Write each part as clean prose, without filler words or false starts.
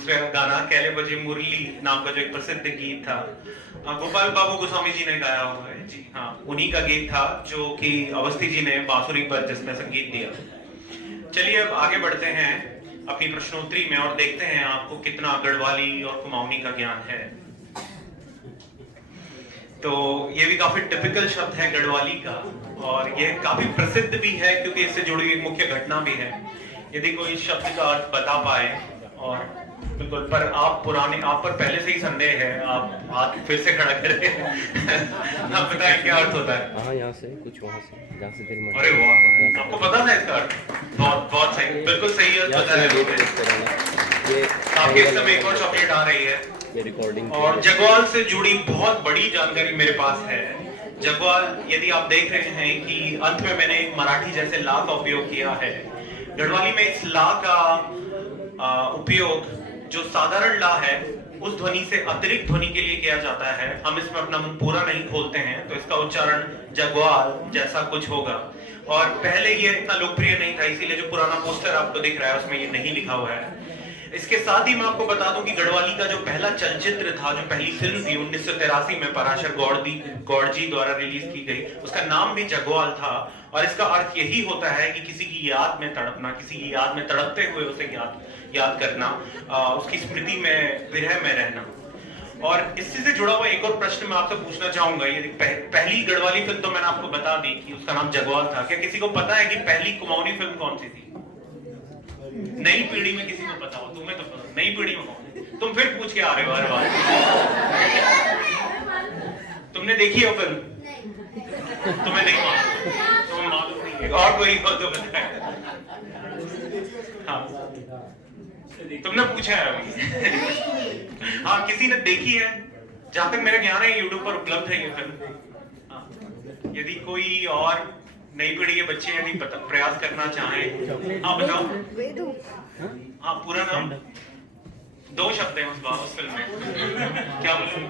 दूसरा गाना कैले बजे मुरली नाम का जो एक प्रसिद्ध गीत था, गोपाल बाबू गोस्वामी जी ने गाया हुआ है जी हाँ, उन्हीं का गीत था जो कि अवस्थी जी ने बांसुरी पर जिसमें संगीत दिया। चलिए अब आगे बढ़ते हैं अपनी प्रश्नोत्तरी में और देखते हैं आपको कितना गढ़वाली और कुमाऊनी का ज्ञान है। तो ये भी काफी टिपिकल शब्द है गढ़वाली का, और ये काफी प्रसिद्ध भी है क्योंकि इससे जुड़ी एक मुख्य घटना भी है। यदि कोई शब्द का अर्थ बता पाए, और बिल्कुल, पर आप पर पहले से ही संदेह है, आप हाथ फिर से खड़ा करें। आप बताएं क्या अर्थ होता है? हाँ, यहाँ से कुछ, वहाँ से, जहाँ से तेरी अरे वाह, आपको पता था इसका अर्थ? बहुत बहुत सही, बिल्कुल सही अर्थ पता है। ये आपके इस समय एक और चॉकलेट आ रही है, ये रिकॉर्डिंग, और जगवाल से जुड़ी बहुत बड़ी जानकारी मेरे पास है। जगवाल, यदि आप देख रहे हैं कि अंत में मैंने मराठी जैसे ला का उपयोग किया है, गढ़वाली में इस ला का उपयोग जो साधारण ला है उस ध्वनि से अतिरिक्त ध्वनि के लिए किया जाता है। हम इसमें अपना मुंह पूरा नहीं खोलते हैं, तो इसका उच्चारण जगवाल जैसा कुछ होगा। और पहले ये इतना लोकप्रिय नहीं था, इसीलिए जो पुराना पोस्टर आपको दिख रहा है उसमें ये नहीं लिखा हुआ है। इसके साथ ही मैं आपको बता दूं कि गढ़वाली का जो पहला चलचित्र था, जो पहली फिल्म थी 1983 में पराशर गौड़ जी द्वारा रिलीज की गई, उसका नाम भी जगवाल था। और इसका अर्थ यही होता है कि किसी की याद में तड़पना, किसी की याद में तड़पते हुए उसे याद करना, उसकी स्मृति में, विरह में रहना। और इससे से जुड़ा हुआ एक और प्रश्न मैं आपसे पूछना चाहूंगा। ये पहली गढ़वाली फिल्म तो मैंने आपको बता दी कि उसका नाम जगवाल था। क्या किसी को पता है कि पहली कुमाऊनी फिल्म कौन सी थी? नई पीढ़ी में किसी को पता हो? तुम्हें तो पता, नई पीढ़ी में कौन? तुम फिर पूछ के आ रहे हो हर बार। तुमने देखी हो फिल्म? तुम्हें नहीं मालूम? तुम्हें मालूम नहीं है? और कोई हो तो बताए। हाँ, तुमने पूछा है अभी। हाँ, किसी ने देखी है? जहां तक मेरा ज्ञान है यूट्यूब पर उपलब्ध है ये फिल्म। हाँ, यदि कोई और नई पीढ़ी के बच्चे यदि प्रयास करना चाहें, हाँ बताओ। हाँ, पूरा नाम? 2 शब्द हैं उस फिल्म में, क्या बोलूं?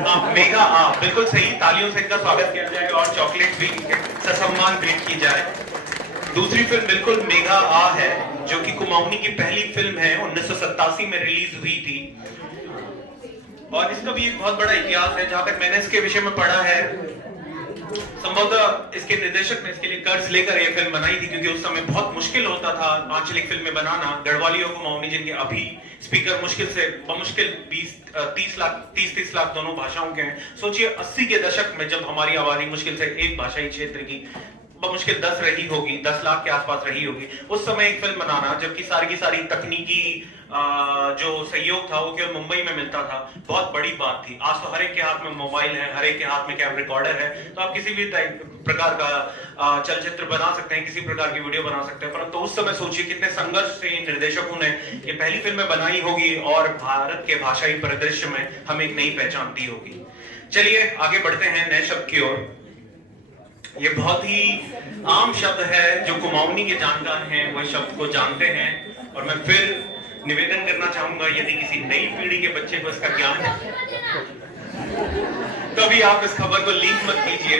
हाँ, मेगा, हाँ बिल्कुल सही। तालियों से इनका स्वागत किया जाए और चॉकलेट भी ससम्मान भेंट की जाए। दूसरी फिल्म बिल्कुल मेगा आ है, जो कि कुमाऊनी की पहली फिल्म है, 1987 में रिलीज हुई थी। और इसका भी एक बहुत बड़ा इतिहास है। जहां तक मैंने इसके विषय में पढ़ा है, संभवतः इसके निर्देशक ने इसके लिए कर्ज लेकर यह फिल्म बनाई थी, क्योंकि उस समय बहुत मुश्किल होता था आंचलिक फिल्में बनाना। गढ़वाली और कुमाऊनी, जिनके अभी स्पीकर मुश्किल से बमुश्किल 30-30 लाख दोनों भाषाओं के हैं। सोचिए 80 के दशक में जब हमारी आबादी मुश्किल से एक भाषाई क्षेत्र की बमुश्किल 10 रही होगी, 10 लाख के आसपास रही होगी, उस समय एक फिल्म बनाना, जबकि सारी की सारी तकनीकी जो सहयोग था वो केवल मुंबई में मिलता था, बहुत बड़ी बात थी। आज तो हर एक के हाथ में मोबाइल है, हर एक के हाथ में कैमरा रिकॉर्डर है, तो आप किसी भी प्रकार का चलचित्र बना सकते हैं, किसी प्रकार की वीडियो बना सकते हैं। परंतु उस समय सोचिए कितने संघर्ष से इन निर्देशकों ने ये पहली फिल्में बनाई होगी और भारत के भाषाई परिदृश्य में हमें एक नई पहचान दी होगी। चलिए आगे बढ़ते हैं नए शब्द की ओर। ये बहुत ही आम शब्द है, जो कुमाऊनी के जानकार हैं वो शब्द को जानते हैं। और मैं फिर निवेदन करना चाहूंगा, यदि किसी नई पीढ़ी के बच्चे को इसका ज्ञान है, तो अभी आप इस खबर को लीक मत कीजिए।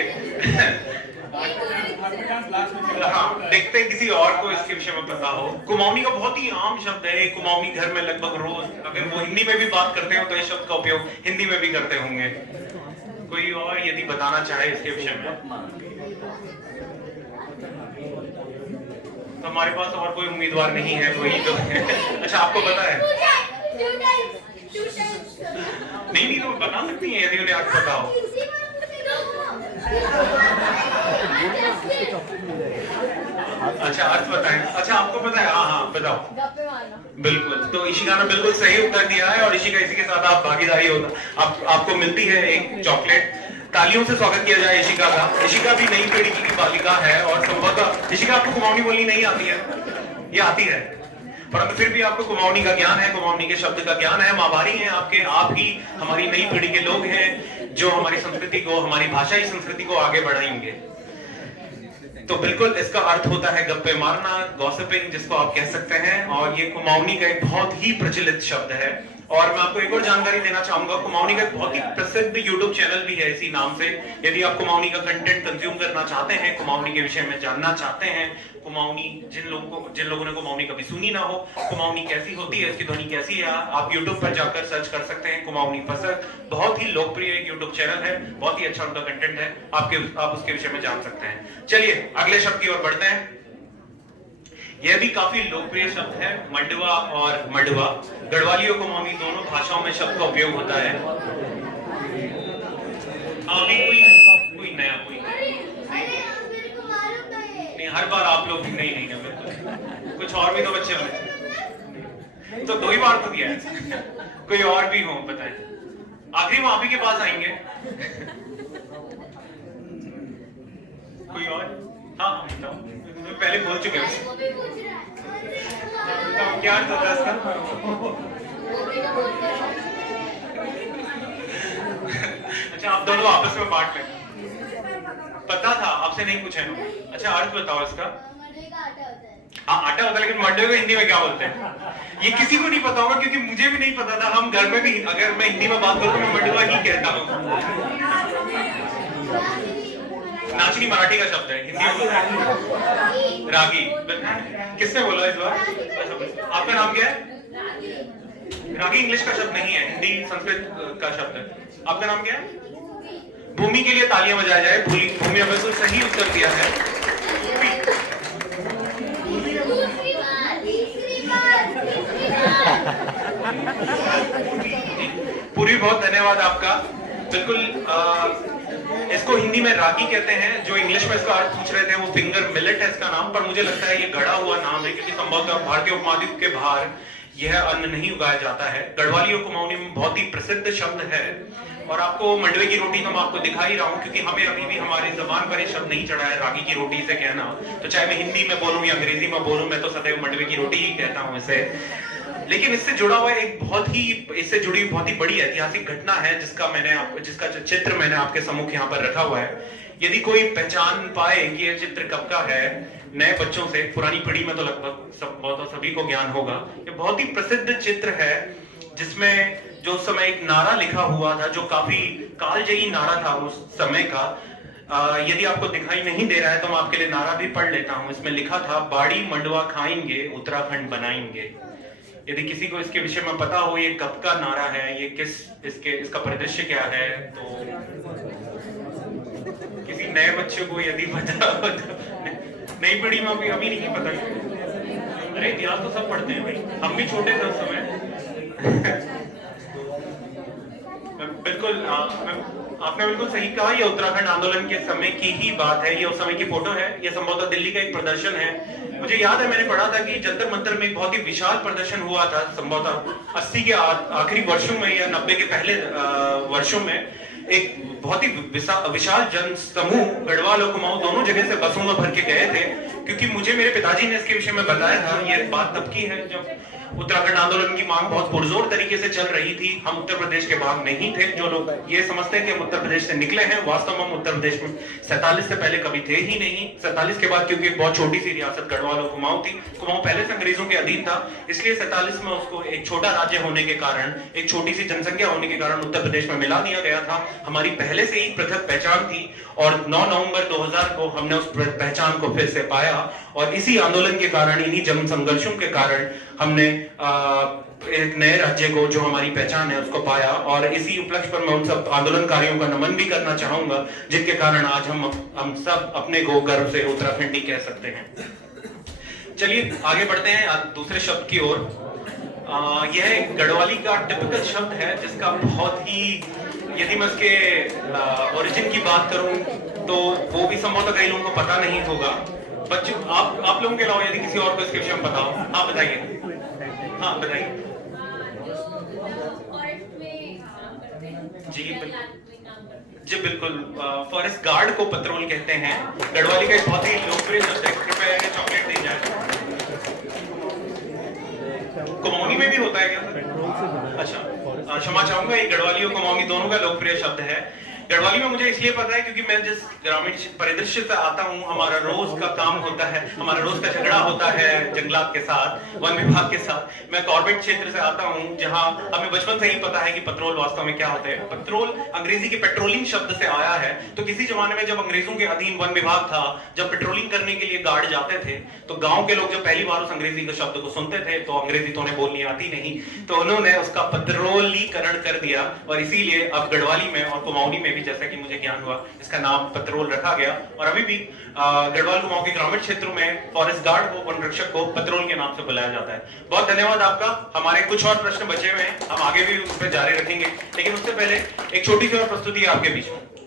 हाँ, देखते हैं किसी और को इसके विषय में पता हो। कुमाऊनी का बहुत ही आम शब्द है। कुमाऊनी घर में लगभग रोज, अगर वो हिंदी में भी बात करते हो तो इस शब्द का उपयोग हिंदी में भी करते होंगे। कोई और यदि बताना चाहे इसके विषय में? तो हमारे पास और कोई उम्मीदवार नहीं है, वही तो है। अच्छा, आपको पता है? नहीं, तो बता सकती हैं यदि उन्हें आज पता हो। अच्छा, अर्थ बताएं। अच्छा, आपको पता है? हाँ बताओ। बिल्कुल, तो इशिका ने बिल्कुल सही उत्तर दिया है, और इशिका, इसी के साथ आप भागीदारी होता, आपको मिलती है एक चॉकलेट। तालियों से स्वागत किया जाए इशिका का। इशिका भी नई पीढ़ी की बालिका है, और संभवतः इशिका, आपको कुमाऊनी बोलनी नहीं आती है? ये आती है, परंतु फिर भी आपको कुमाऊनी का ज्ञान है, कुमाऊनी के शब्द का ज्ञान है। हम आभारी हैं आपके। आप ही हमारी नई पीढ़ी के लोग हैं जो हमारी संस्कृति को, हमारी भाषाई संस्कृति को आगे बढ़ाएंगे। तो बिल्कुल इसका अर्थ होता है गप्पे मारना, गॉसिपिंग जिसको आप कह सकते हैं। और ये कुमाऊनी का एक बहुत ही प्रचलित शब्द है, और मैं आपको एक और जानकारी देना चाहूंगा, कुमाऊनी का बहुत ही प्रसिद्ध यूट्यूब चैनल भी है इसी नाम से। यदि आप कुमाऊनी का कंटेंट कंज्यूम करना चाहते हैं, कुमाऊनी के विषय में जानना चाहते हैं, कुमाऊनी जिन लोगों ने कुमाऊनी कभी सुनी ना हो, कुमाऊनी कैसी होती है, इसकी ध्वनि कैसी है, आप यूट्यूब पर जाकर सर्च कर सकते हैं कुमाऊनी फसक। बहुत ही लोकप्रिय एक यूट्यूब चैनल है, बहुत ही अच्छा उनका कंटेंट है, आप उसके विषय में जान सकते हैं। चलिए अगले शब्द की ओर बढ़ते हैं। यह भी काफी लोकप्रिय शब्द है, मंडवा और मडवा। गढ़वाली और कुमाऊनी दोनों भाषाओं में शब्द का उपयोग होता है। अभी कोई नया नहीं, हर बार आप लोग नहीं बिल्कुल, कुछ और भी तो बच्चे होने, तो 2 ही बार तो दिया है। कोई और भी हो बताएं, आखिरी में आप ही के पास आएंगे। कोई और? हाँ बताओ, मैं पहले बोल चुके हैं। क्या अर्थ होता है इसका? अच्छा, आप दोनों आपस में बांट लें। पता था, आपसे नहीं पूछा है। अच्छा, अर्थ बताओ इसका। हाँ, आटा होता है, लेकिन मंडवे को हिंदी में क्या बोलते हैं? ये किसी को नहीं पता होगा, क्योंकि मुझे भी नहीं पता था। हम घर में भी, अगर मैं हिंदी में बात करूं तो मैं मंडवा ही कहता हूँ। नाचनी मराठी का शब्द है, हिंदी में रागी। किसने बोला इस बार? आपका नाम क्या है? रागी इंग्लिश का शब्द नहीं है, हिंदी संस्कृत का शब्द है। आपका नाम क्या है? भूमि के लिए तालियां बजाया जाए। भूमि ने बिल्कुल सही उत्तर दिया है। पूरी बहुत धन्यवाद आपका। बिल्कुल इसको हिंदी में रागी कहते हैं। जो इंग्लिश में इसका अर्थ पूछ रहे थे वो फिंगर मिलेट है इसका नाम, पर मुझे लगता है ये गढ़ा हुआ नाम है, क्योंकि संभवतः भारतीय उपमहाद्वीप के बाहर यह अन्न नहीं उगाया जाता है। गढ़वाली और कुमाऊनी में बहुत ही प्रसिद्ध शब्द है। और आपको मंडवे की रोटी तो मैं आपको दिखा ही रहा हूँ, क्योंकि हमें अभी भी हमारी जबान पर ये शब्द नहीं चढ़ा है रागी की रोटी से कहना। तो चाहे मैं हिंदी में बोलूं या अंग्रेजी में बोलूं, मैं तो सदैव मंडवे की रोटी ही कहता हूँ इसे। लेकिन इससे जुड़ा हुआ इससे जुड़ी बहुत ही बड़ी ऐतिहासिक घटना है, जिसका चित्र मैंने आपके सम्मुख यहाँ पर रखा हुआ है। यदि कोई पहचान पाए कि यह चित्र कब का है, नए बच्चों से, पुरानी पीढ़ी में तो लगभग सभी को ज्ञान होगा। ये बहुत ही प्रसिद्ध चित्र है, जिसमें जो उस समय एक नारा लिखा हुआ था, जो काफी कालजयी नारा था उस समय का। यदि आपको दिखाई नहीं दे रहा है तो मैं आपके लिए नारा भी पढ़ लेता हूं। इसमें लिखा था, बाड़ी मंडवा खाएंगे, उत्तराखंड बनाएंगे। यदि किसी को इसके विषय में पता हो ये कब का नारा है, ये इसका परिदृश्य क्या है, तो किसी नए बच्चे को यदि पता हो तो, नई पीढ़ी में अभी नहीं पता। अरे इतिहास तो सब पढ़ते हैं भाई, हम भी छोटे थे उस समय। बिल्कुल, आपने बिल्कुल सही कहा। ये उत्तराखंड आंदोलन के समय की ही बात है। ये उस समय की फोटो है। ये संभवतः दिल्ली का एक प्रदर्शन है। मुझे याद है, मैंने पढ़ा था कि जंतर मंतर में एक बहुत ही विशाल प्रदर्शन हुआ था, संभवतः 80 के आखिरी वर्षों में या 90 के पहले वर्षों में। एक बहुत ही विशाल जन समूह गढ़वाल और कुमाऊं दोनों जगह से बसों में भर के गए थे, क्योंकि मुझे मेरे पिताजी ने इसके विषय में बताया था। ये बात तब की है जब उत्तराखंड आंदोलन की मांग बहुत पुरजोर तरीके से चल रही थी। हम उत्तर प्रदेश के भाग नहीं थे। जो लोग ये समझते हैं कि हम उत्तर प्रदेश से निकले हैं, वास्तव में हम उत्तर प्रदेश में 47 से पहले कभी थे ही नहीं। 47 के बाद क्योंकि एक बहुत छोटी सी रियासत गढ़वाल और कुमाऊं थी, कुमाऊं पहले से अंग्रेजों के अधीन था, इसलिए 47 में उसको एक छोटा राज्य होने के कारण, एक छोटी सी जनसंख्या होने के कारण उत्तर प्रदेश में मिला दिया गया था। हमारी पहले से ही पृथक पहचान थी, और 9 नवंबर 2000 को हमने उस पहचान को फिर से पाया। और इसी आंदोलन के कारण, इन्हीं जन संघर्षों के कारण हमने एक नए राज्य को, जो हमारी पहचान है, उसको पाया। और इसी उपलक्ष्य पर मैं उन सब आंदोलनकारियों का नमन भी करना चाहूंगा, जिनके कारण आज हम सब अपने को गर्व से उत्तराखंडी कह सकते हैं। चलिए आगे बढ़ते हैं दूसरे शब्द की ओर। यह एक गढ़वाली का टिपिकल शब्द है, जिसका बहुत ही, यदि मैं इसके ओरिजिन की बात करूं तो वो भी संभवतः कई लोगों को पता नहीं होगा। बच्चों, आप लोगों के अलावा यदि किसी और को इसके विषय में पता हो, हाँ बताइए। हाँ बताइए जी बिल्कुल, फॉरेस्ट गार्ड को पत्रोल कहते हैं। गढ़वाली का एक बहुत ही लोकप्रिय शब्द है। कृपया इन्हें चॉकलेट दी जाए। कुमाऊनी में भी होता है क्या सर? अच्छा, क्षमा चाहूंगा, ये गढ़वाली और कुमाऊनी दोनों का लोकप्रिय शब्द है। गढ़वाली में मुझे इसलिए पता है क्योंकि मैं जिस ग्रामीण परिदृश्य से आता हूँ, हमारा रोज का काम होता है, हमारा रोज का झगड़ा होता है जंगलात के साथ, वन विभाग के साथ। मैं कॉर्बेट क्षेत्र से आता हूँ जहाँ हमें बचपन से ही पता है कि पेट्रोल वास्तव में क्या होता है। पेट्रोल अंग्रेजी के पेट्रोलिंग शब्द से आया है। तो किसी जमाने में जब अंग्रेजों के अधीन वन विभाग था, जब पेट्रोलिंग करने के लिए गार्ड जाते थे, तो गांव के लोग जब पहली बार उस अंग्रेजी के शब्द को सुनते थे, तो अंग्रेजी तो उन्हें बोलनी आती नहीं, तो उन्होंने उसका पेट्रोलीकरण कर दिया और इसीलिए अब गढ़वाली में और कुमाऊनी में भी, जैसा कि मुझे ज्ञान हुआ, इसका नाम पेट्रोल रखा गया। और अभी भी गढ़वाल कुमाऊं के ग्रामीण क्षेत्रों में फॉरेस्ट गार्ड को, वन रक्षक को पेट्रोल के नाम से बुलाया जाता है। बहुत धन्यवाद आपका। हमारे कुछ और प्रश्न बचे हुए हैं, हम आगे भी उस पर जारी रखेंगे, लेकिन उससे पहले एक छोटी सी और प्रस्तुति है आपके बीच में।